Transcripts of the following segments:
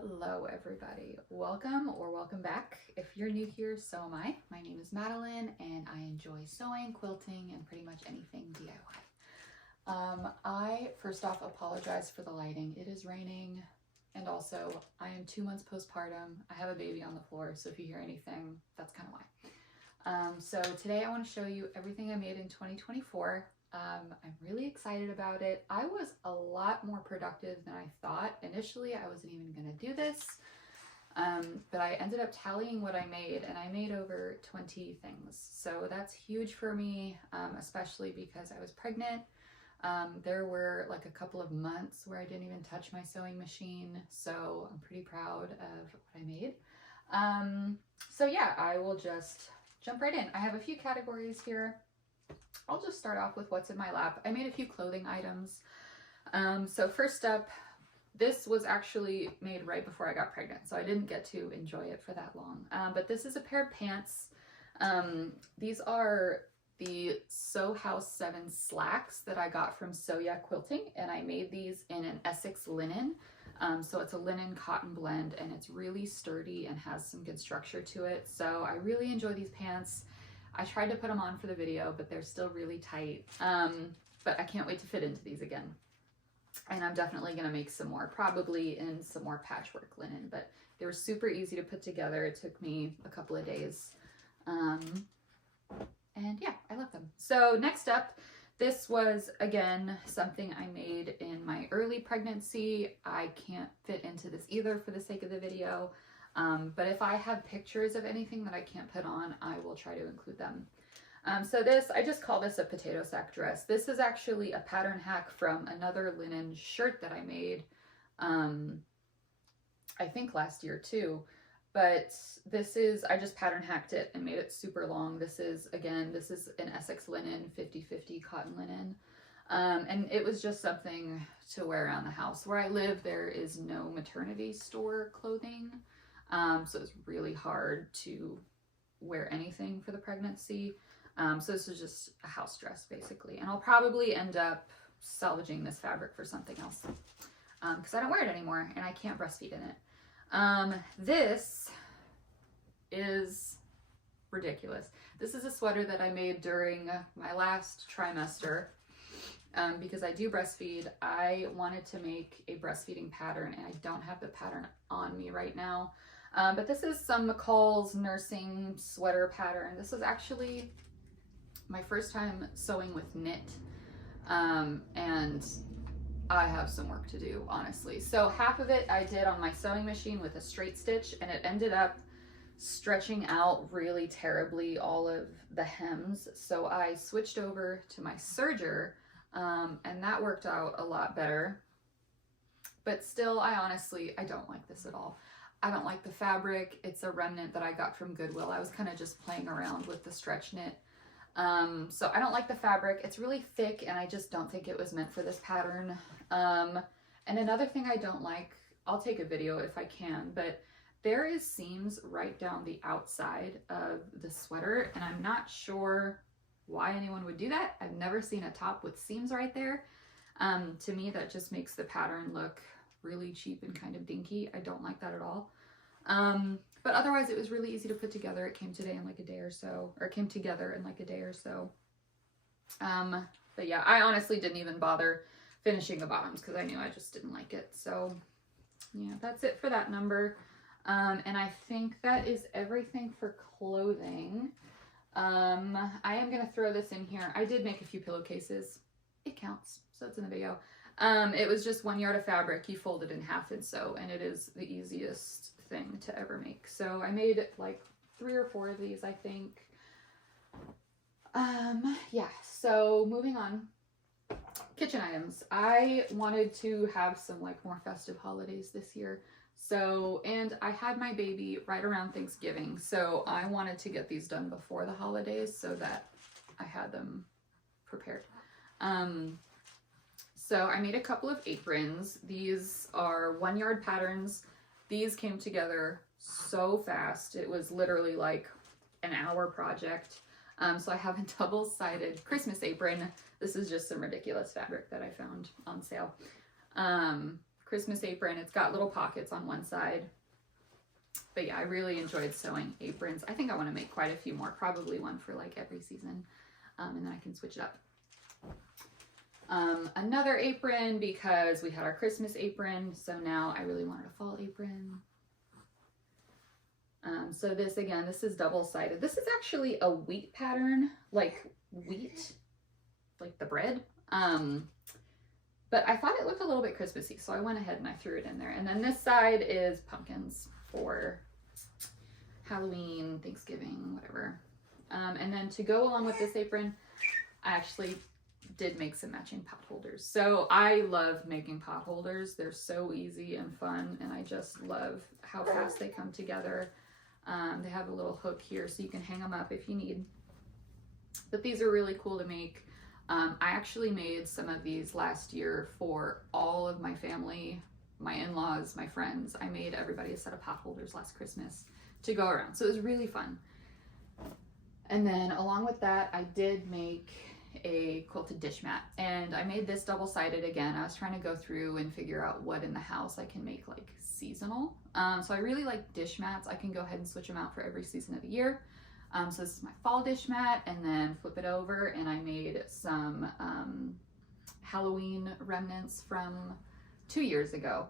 Hello everybody, welcome or welcome back. If you're new here, so am I. My name is Madeline and I enjoy sewing, quilting, and pretty much anything DIY. I first off apologize for the lighting. It is raining and also I am 2 months postpartum. I have a baby on the floor, so if you hear anything, that's kind of why. So today I want to show you everything I made in 2024. I'm really excited about it. I was a lot more productive than I thought. Initially, I wasn't even going to do this, but I ended up tallying what I made, and I made over 20 things. So that's huge for me, especially because I was pregnant. There were like a couple of months where I didn't even touch my sewing machine, so I'm pretty proud of what I made. So yeah, I will just jump right in. I have a few categories here. I'll just start off with what's in my lap. I made a few clothing items. So first up, this was actually made right before I got pregnant, so I didn't get to enjoy it for that long. But this is a pair of pants. These are the Sew House 7 slacks that I got from Soya Quilting, and I made these in an Essex linen. So it's a linen cotton blend, and it's really sturdy and has some good structure to it. So I really enjoy these pants. I tried to put them on for the video, but they're still really tight. But I can't wait to fit into these again. And I'm definitely gonna make some more, probably in some more patchwork linen, but they were super easy to put together. It took me a couple of days. And yeah, I love them. So next up, this was, again, something I made in my early pregnancy. I can't fit into this either for the sake of the video. But if I have pictures of anything that I can't put on, I will try to include them. So this, I just call this a potato sack dress. This is actually a pattern hack from another linen shirt that I made, I think last year too. But this is, I just pattern hacked it and made it super long. This is, again, this is an Essex linen, 50/50 cotton linen. And it was just something to wear around the house. Where I live, there is no maternity store clothing. So it's really hard to wear anything for the pregnancy. So this is just a house dress basically. And I'll probably end up salvaging this fabric for something else because I don't wear it anymore and I can't breastfeed in it. This is ridiculous. This is a sweater that I made during my last trimester. Because I do breastfeed. I wanted to make a breastfeeding pattern and I don't have the pattern on me right now. But this is some McCall's nursing sweater pattern. This is actually my first time sewing with knit. And I have some work to do, honestly. So half of it I did on my sewing machine with a straight stitch, and it ended up stretching out really terribly all of the hems. So I switched over to my serger, and that worked out a lot better. But still, I don't like this at all. I don't like the fabric. It's a remnant that I got from Goodwill. I was kind of just playing around with the stretch knit. So I don't like the fabric. It's really thick and I just don't think it was meant for this pattern. And another thing I don't like, I'll take a video if I can, but there is seams right down the outside of the sweater and I'm not sure why anyone would do that. I've never seen a top with seams right there. To me, that just makes the pattern look really cheap and kind of dinky. I don't like that at all. But otherwise it was really easy to put together. It came today in like a day or so, or it came together in like a day or so. But yeah, I honestly didn't even bother finishing the bottoms because I knew I just didn't like it. So yeah, that's it for that number. And I think that is everything for clothing. I am going to throw this in here. I did make a few pillowcases. It counts, so it's in the video. It was just 1 yard of fabric. You fold it in half and sew, and it is the easiest thing to ever make. So I made like 3 or 4 of these, I think. Yeah, so moving on. Kitchen items. I wanted to have some like more festive holidays this year. So, and I had my baby right around Thanksgiving, so I wanted to get these done before the holidays so that I had them prepared. So I made a couple of aprons. These are 1 yard patterns. These came together so fast. It was literally like an hour project. So I have a double-sided Christmas apron. This is just some ridiculous fabric that I found on sale. Christmas apron. It's got little pockets on one side. But yeah, I really enjoyed sewing aprons. I think I want to make quite a few more, probably one for like every season. And then I can switch it up. Another apron because we had our Christmas apron. So now I really wanted a fall apron. So this, again, this is double-sided. This is actually a wheat pattern, like wheat, like the bread. But I thought it looked a little bit Christmassy, so I went ahead and I threw it in there. And then this side is pumpkins for Halloween, Thanksgiving, whatever. And then to go along with this apron, I actually did make some matching pot holders. So I love making pot holders. They're so easy and fun, and I just love how fast they come together. They have a little hook here so you can hang them up if you need. But these are really cool to make. I actually made some of these last year for all of my family, my in-laws, my friends. I made everybody a set of pot holders last Christmas to go around. So it was really fun. And then along with that, I did make a quilted dish mat, and I made this double-sided again. I was trying to go through and figure out what in the house I can make like seasonal. So I really like dish mats. I can go ahead and switch them out for every season of the year. So this is my fall dish mat, and then flip it over, and I made some Halloween remnants from 2 years ago.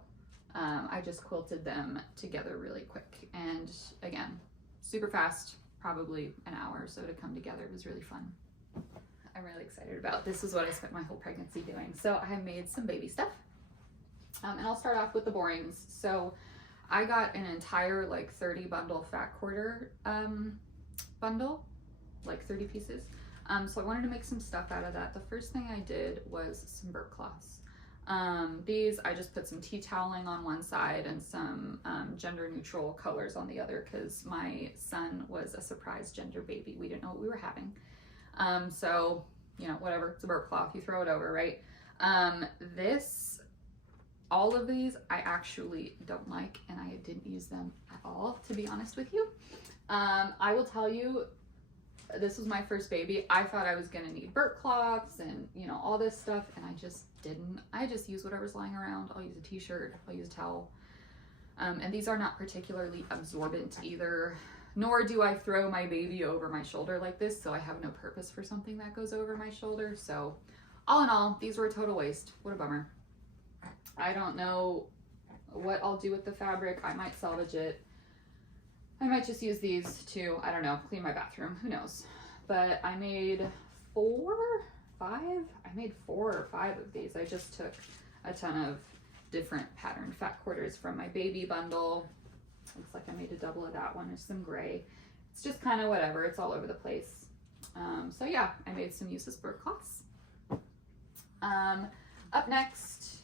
I just quilted them together really quick, and again, super fast, probably an hour or so to come together. It was really fun. I'm really excited about. This is what I spent my whole pregnancy doing. So I have made some baby stuff. And I'll start off with the borings. So I got an entire like 30 bundle fat quarter bundle, like 30 pieces. So I wanted to make some stuff out of that. The first thing I did was some burp cloths. These, I just put some tea toweling on one side and some gender neutral colors on the other because my son was a surprise gender baby. We didn't know what we were having. So, you know, whatever, it's a burp cloth, you throw it over, right? All of these I actually don't like, and I didn't use them at all, to be honest with you. I will tell you, this was my first baby. I thought I was gonna need burp cloths and, you know, all this stuff, and I just didn't. I just use whatever's lying around. I'll use a t-shirt, I'll use a towel. And these are not particularly absorbent either, nor do I throw my baby over my shoulder like this, so I have no purpose for something that goes over my shoulder. So all in all, these were a total waste. What a bummer. I don't know what I'll do with the fabric. I might salvage it. I might just use these to, I don't know, clean my bathroom. Who knows? But I made 4 or 5 of these. I just took a ton of different patterned fat quarters from my baby bundle. Looks like I made a double of that one. There's some gray. It's just kind of whatever. It's all over the place. So yeah, I made some useless burp cloths. Up next,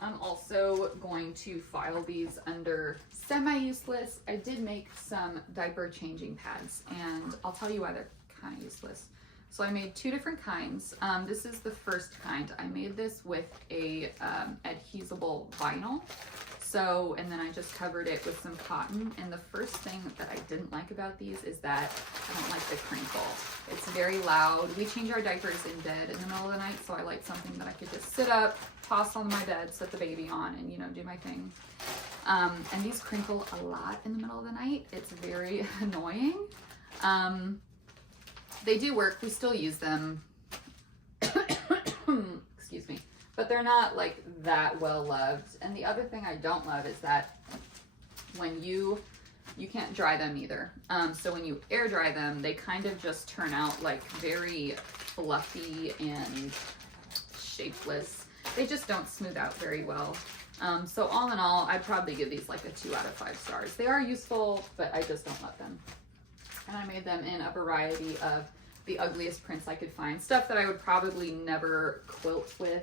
I'm also going to file these under semi-useless. I did make some diaper changing pads, and I'll tell you why they're kind of useless. So I made 2 different kinds. This is the first kind. I made this with a adhesible vinyl. So, and then I just covered it with some cotton. And the first thing that I didn't like about these is that I don't like the crinkle. It's very loud. We change our diapers in bed in the middle of the night, so I like something that I could just sit up, toss on my bed, set the baby on, and, you know, do my thing. And these crinkle a lot in the middle of the night. It's very annoying. They do work. We still use them. Excuse me. But they're not like that well loved. And the other thing I don't love is that when you can't dry them either. So when you air dry them, they kind of just turn out like very fluffy and shapeless. They just don't smooth out very well. So all in all, I'd probably give these like a 2 out of 5 stars. They are useful, but I just don't love them. And I made them in a variety of the ugliest prints I could find. Stuff that I would probably never quilt with.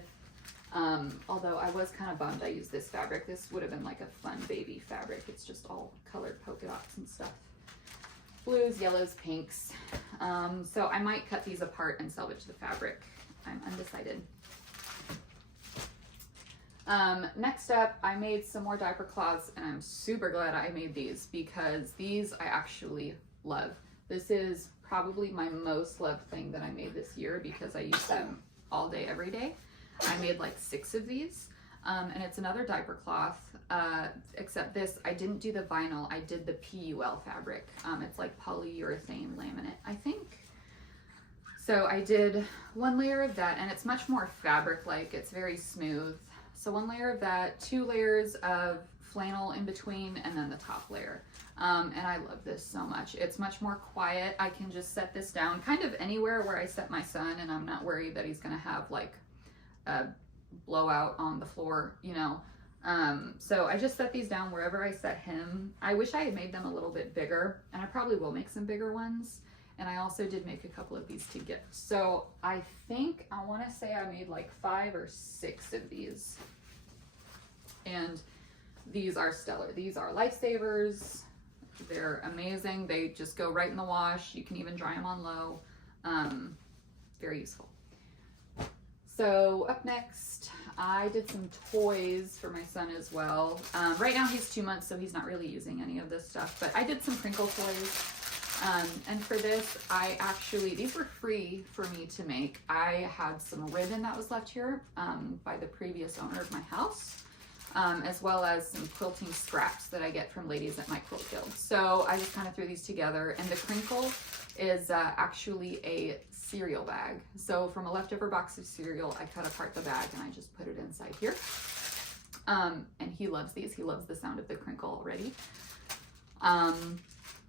Although I was kind of bummed I used this fabric. This would have been like a fun baby fabric. It's just all colored polka dots and stuff. Blues, yellows, pinks. So I might cut these apart and salvage the fabric. I'm undecided. Next up, I made some more diaper cloths, and I'm super glad I made these because these I actually love. This is probably my most loved thing that I made this year because I use them all day, every day. I made like 6 of these. And it's another diaper cloth, except this, I didn't do the vinyl, I did the PUL fabric. It's like polyurethane laminate, I think. So I did one layer of that, and it's much more fabric-like, it's very smooth. So one layer of that, 2 layers of flannel in between, and then the top layer. And I love this so much. It's much more quiet. I can just set this down kind of anywhere where I set my son, and I'm not worried that he's gonna have like a blowout on the floor, you know. So I just set these down wherever I set him. I wish I had made them a little bit bigger, and I probably will make some bigger ones. And I also did make a couple of these to gift. So I think, I wanna say I made like 5 or 6 of these. And these are stellar. These are lifesavers. They're amazing. They just go right in the wash. You can even dry them on low. Very useful. So up next, I did some toys for my son as well. Right now he's 2 months, so he's not really using any of this stuff, but I did some crinkle toys. And for this, these were free for me to make. I had some ribbon that was left here by the previous owner of my house. As well as some quilting scraps that I get from ladies at my quilt guild. So I just kind of threw these together, and the crinkle is actually a cereal bag. So from a leftover box of cereal, I cut apart the bag and I just put it inside here. And he loves these. He loves the sound of the crinkle already.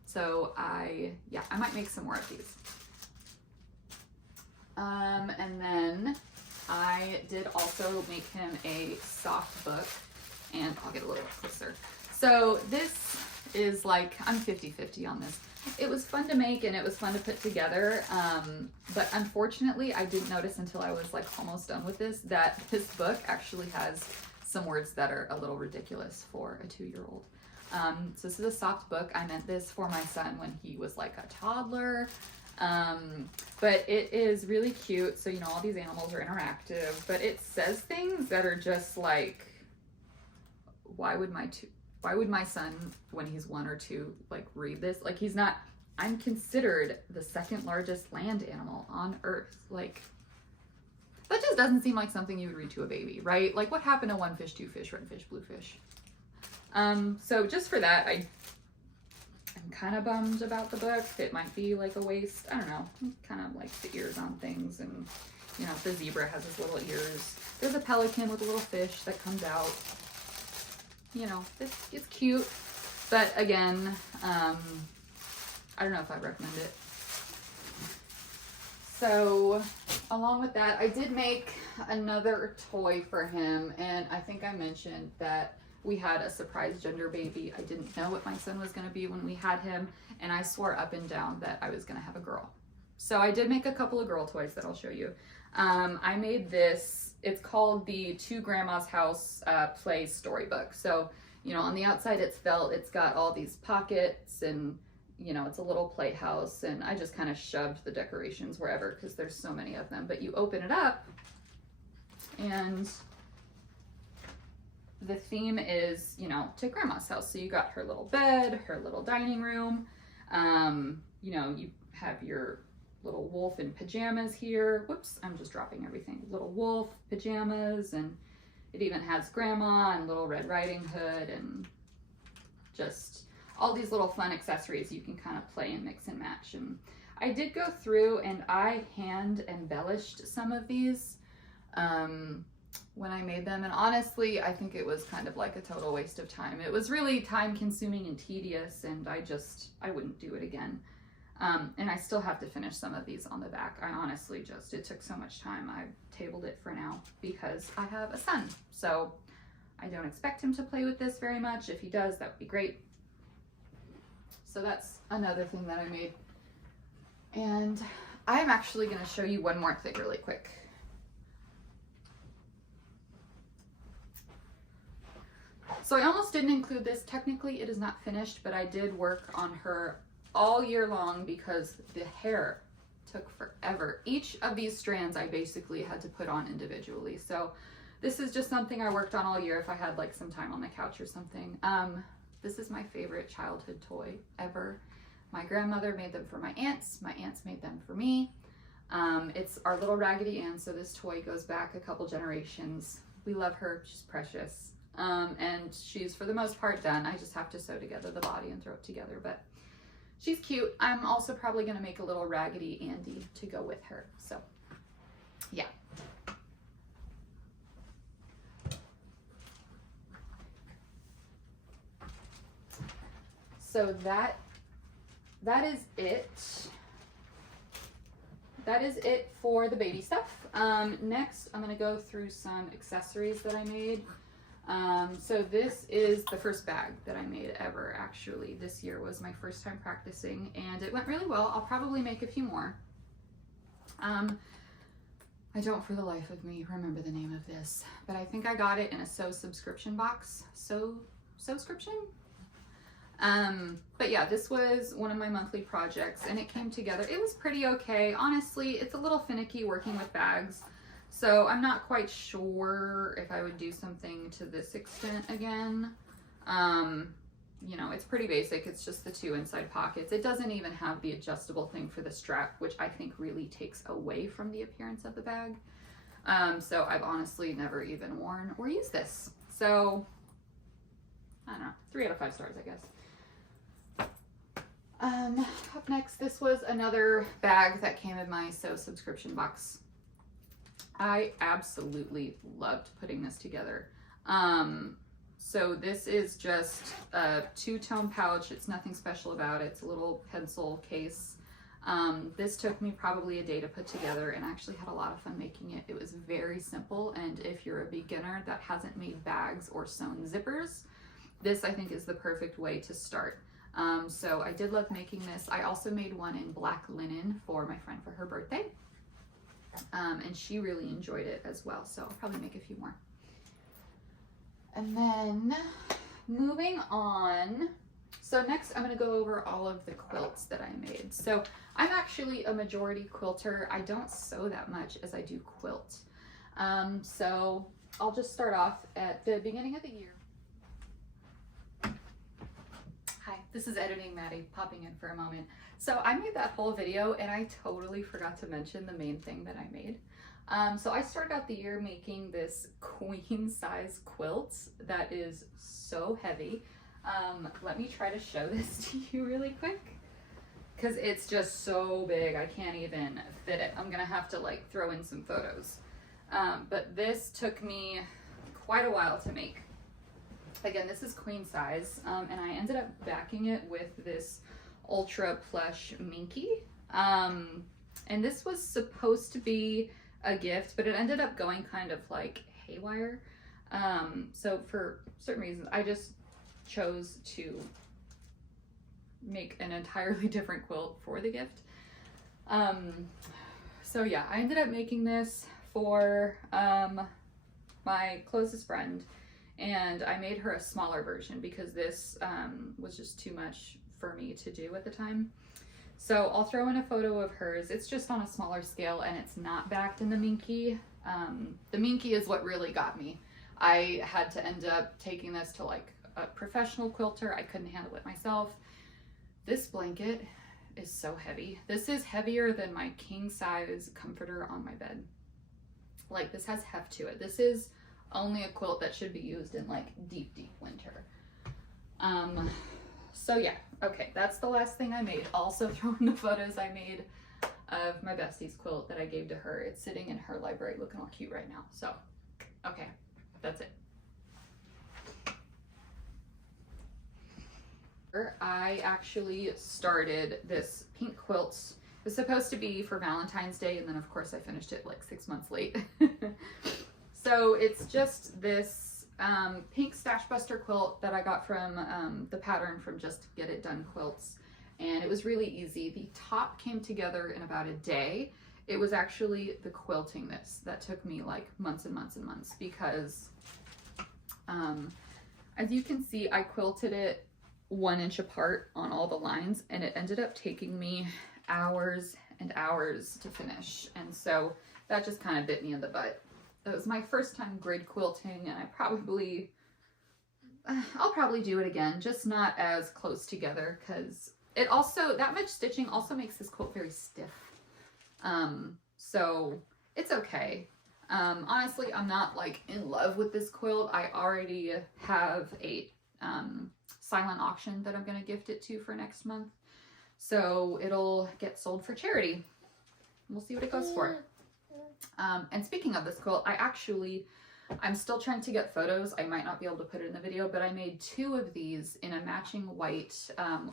So I might make some more of these. And then I did also make him a soft book. And I'll get a little closer. So this is like, I'm 50-50 on this. It was fun to make and it was fun to put together. But unfortunately, I didn't notice until I was like almost done with this, that this book actually has some words that are a little ridiculous for a 2-year-old. So this is a soft book. I meant this for my son when he was like a toddler. But it is really cute. So, you know, all these animals are interactive, but it says things that are just like, why would my son, when he's 1 or 2, like read this? Like, he's not, I'm considered the 2nd largest land animal on earth. Like, that just doesn't seem like something you would read to a baby, right? Like, what happened to 1 fish, 2 fish, red fish, blue fish? So just for that, I'm kind of bummed about the book. It might be like a waste. I don't know. Kind of like the ears on things, and you know, the zebra has his little ears. There's a pelican with a little fish that comes out. You know, it's cute, but again, I don't know if I'd recommend it. So along with that, I did make another toy for him, and I think I mentioned that we had a surprise gender baby. I didn't know what my son was going to be when we had him, and I swore up and down that I was going to have a girl. So I did make a couple of girl toys that I'll show you. I made this. It's called the To Grandma's House Play Storybook. So, you know, on the outside it's felt, it's got all these pockets, and, you know, it's a little playhouse, and I just kind of shoved the decorations wherever because there's so many of them. But you open it up, and the theme is, you know, to Grandma's house. So you got her little bed, her little dining room. You know, you have your little wolf in pajamas here. Whoops, I'm just dropping everything. Little wolf pajamas, and it even has Grandma and Little Red Riding Hood, and just all these little fun accessories you can kind of play and mix and match. And I did go through and I hand embellished some of these when I made them, and honestly I think it was kind of like a total waste of time. It was really time consuming and tedious, and I wouldn't do it again. And I still have to finish some of these on the back. I honestly it took so much time. I've tabled it for now because I have a son. So I don't expect him to play with this very much. If he does, that would be great. So that's another thing that I made. And I'm actually going to show you one more thing really quick. So I almost didn't include this. Technically it is not finished, but I did work on her all year long because the hair took forever. Each of these strands I basically had to put on individually. So this is just something I worked on all year if I had like some time on the couch or something. This is my favorite childhood toy ever. My grandmother made them for my aunts made them for me. It's our little Raggedy Ann, so this toy goes back a couple generations. We love her. She's precious. And she's, for the most part, done. I just have to sew together the body and throw it together, but she's cute. I'm also probably going to make a little Raggedy Andy to go with her. So, yeah. So that is it. That is it for the baby stuff. Next, I'm gonna go through some accessories that I made. So this is the first bag that I made ever, actually. This year was my first time practicing, and it went really well. I'll probably make a few more. I don't for the life of me remember the name of this, but I think I got it in a Sew subscription box. Sewscription? But yeah, this was one of my monthly projects, and it came together. It was pretty okay. Honestly, it's a little finicky working with bags, so I'm not quite sure if I would do something to this extent again. You know, it's pretty basic. It's just the 2 inside pockets. It doesn't even have the adjustable thing for the strap, which I think really takes away from the appearance of the bag. So I've honestly never even worn or used this. So I don't know, 3 out of 5 stars, I guess. Up next, this was another bag that came in my Sew subscription box. I absolutely loved putting this together. So this is just a 2-tone pouch. It's nothing special about it. It's a little pencil case. This took me probably a day to put together, and I actually had a lot of fun making it. It was very simple, and if you're a beginner that hasn't made bags or sewn zippers, this I think is the perfect way to start. So I did love making this. I also made one in black linen for my friend for her birthday. And she really enjoyed it as well. So I'll probably make a few more. And then moving on. So next I'm going to go over all of the quilts that I made. So I'm actually a majority quilter. I don't sew that much as I do quilt. So I'll just start off at the beginning of the year. Hi, this is Editing Maddie popping in for a moment. So I made that whole video and I totally forgot to mention the main thing that I made. So I started out the year making this queen size quilt that is so heavy. Let me try to show this to you really quick because it's just so big I can't even fit it. I'm gonna have to like throw in some photos. But this took me quite a while to make. Again, this is queen size, and I ended up backing it with this ultra plush minky. And this was supposed to be a gift, but it ended up going kind of like haywire. So for certain reasons, I just chose to make an entirely different quilt for the gift. So yeah, I ended up making this for my closest friend, and I made her a smaller version because this was just too much for me to do at the time. So I'll throw in a photo of hers. It's just on a smaller scale and it's not backed in the minky. The minky is what really got me. I had to end up taking this to like a professional quilter. I couldn't handle it myself. This blanket is so heavy. This is heavier than my king size comforter on my bed. Like, this has heft to it. This is only a quilt that should be used in like deep, deep winter. So yeah, okay, that's the last thing I made. Also throw in the photos I made of my bestie's quilt that I gave to her. It's sitting in her library looking all cute right now. So, okay, that's it. I actually started this pink quilt. It was supposed to be for Valentine's Day, and then of course I finished it like 6 months late. So it's just this pink Stash Buster quilt that I got from the pattern from Just Get It Done Quilts, and it was really easy. The top came together in about a day. It was actually the quilting this that took me like months and months and months because as you can see, I quilted it 1 inch apart on all the lines, and it ended up taking me hours and hours to finish, and so that just kind of bit me in the butt. It was my first time grid quilting, and I'll probably do it again, just not as close together, because it also, that much stitching also makes this quilt very stiff. So it's okay. Honestly, I'm not like in love with this quilt. I already have a silent auction that I'm going to gift it to for next month. So it'll get sold for charity. We'll see what it goes for. And speaking of this quilt, I'm still trying to get photos. I might not be able to put it in the video, but I made 2 of these in a matching white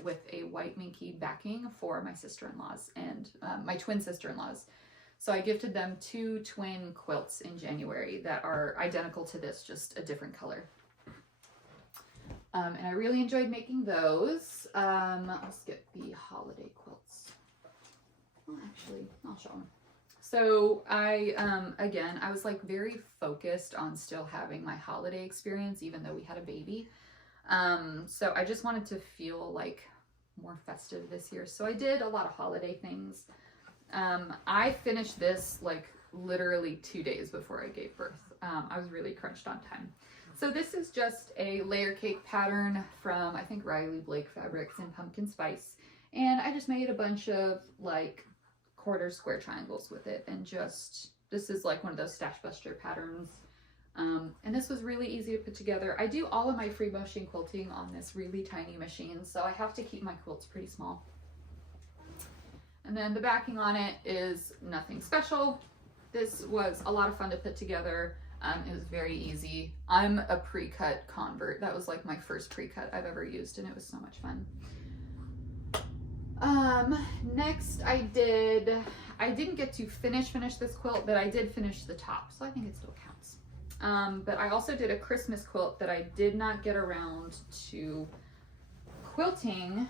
with a white minky backing for my sister-in-laws and my twin sister-in-laws. So I gifted them 2 twin quilts in January that are identical to this, just a different color. And I really enjoyed making those. Let's get the holiday quilts. Well, actually, I'll show them. So again, I was like very focused on still having my holiday experience, even though we had a baby. So I just wanted to feel like more festive this year. So I did a lot of holiday things. I finished this like literally 2 days before I gave birth. I was really crunched on time. So this is just a layer cake pattern from, I think, Riley Blake Fabrics in Pumpkin Spice. And I just made a bunch of like quarter square triangles with it, and this is like one of those Stash Buster patterns. And this was really easy to put together. I do all of my free motion quilting on this really tiny machine, so I have to keep my quilts pretty small. And then the backing on it is nothing special. This was a lot of fun to put together. It was very easy. I'm a pre-cut convert. That was like my first pre-cut I've ever used, and it was so much fun. Next I didn't get to finish this quilt, but I did finish the top, so I think it still counts. But I also did a Christmas quilt that I did not get around to quilting.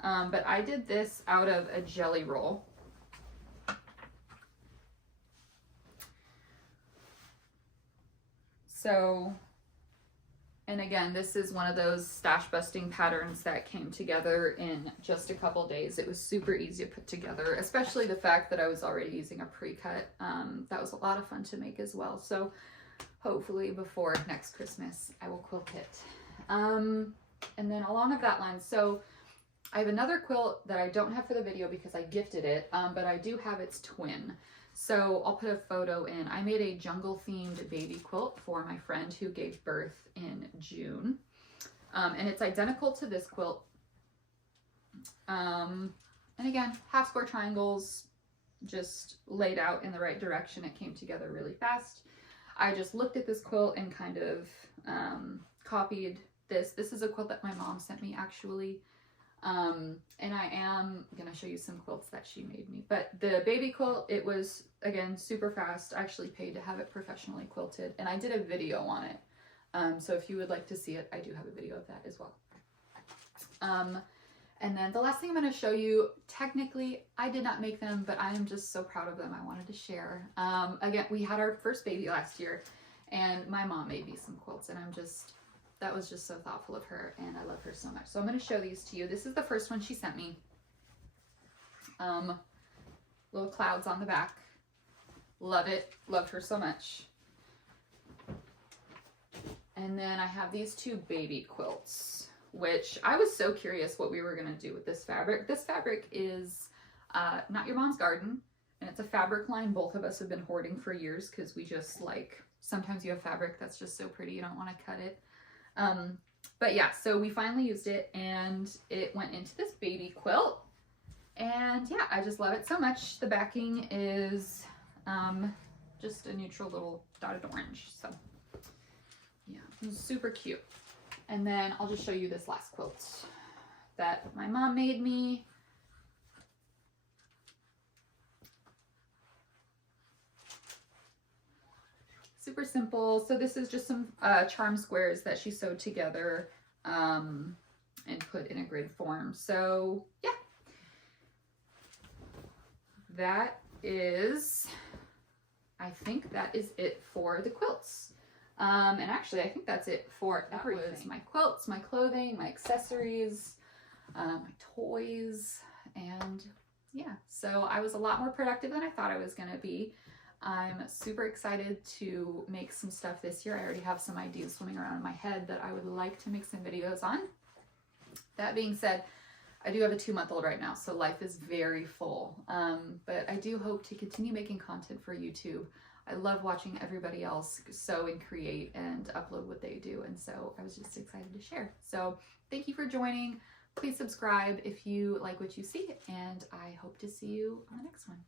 But I did this out of a jelly roll. So, and again, this is one of those stash busting patterns that came together in just a couple days. It was super easy to put together, especially the fact that I was already using a pre-cut. That was a lot of fun to make as well. So hopefully before next Christmas, I will quilt it. And then along of that line, so I have another quilt that I don't have for the video because I gifted it, but I do have its twin. So I'll put a photo in. I made a jungle themed baby quilt for my friend who gave birth in June. And it's identical to this quilt. And again, half square triangles, just laid out in the right direction. It came together really fast. I just looked at this quilt and kind of copied this. This is a quilt that my mom sent me actually. And I am going to show you some quilts that she made me. But the baby quilt, it was, again, super fast. I actually paid to have it professionally quilted. And I did a video on it. So if you would like to see it, I do have a video of that as well. And then the last thing I'm going to show you, technically, I did not make them, but I am just so proud of them. I wanted to share. Again, we had our first baby last year, and my mom made me some quilts, and that was just so thoughtful of her, and I love her so much. So I'm going to show these to you. This is the first one she sent me. Little clouds on the back. Love it. Loved her so much. And then I have these 2 baby quilts, which I was so curious what we were going to do with this fabric. This fabric is Not Your Mom's Garden, and it's a fabric line both of us have been hoarding for years because we just like, sometimes you have fabric that's just so pretty you don't want to cut it. But yeah, so we finally used it and it went into this baby quilt, and yeah, I just love it so much. The backing is just a neutral little dotted orange, so yeah, it's super cute. And then I'll just show you this last quilt that my mom made me. Super simple. So this is just some charm squares that she sewed together and put in a grid form. So yeah, that is, I think that is it for the quilts. And actually I think that's it for everything. That was my quilts, my clothing, my accessories, my toys, and yeah, so I was a lot more productive than I thought I was gonna be. I'm super excited to make some stuff this year. I already have some ideas swimming around in my head that I would like to make some videos on. That being said, I do have a 2-month-old right now, so life is very full. But I do hope to continue making content for YouTube. I love watching everybody else sew and create and upload what they do. And so I was just excited to share. So thank you for joining. Please subscribe if you like what you see, and I hope to see you on the next one.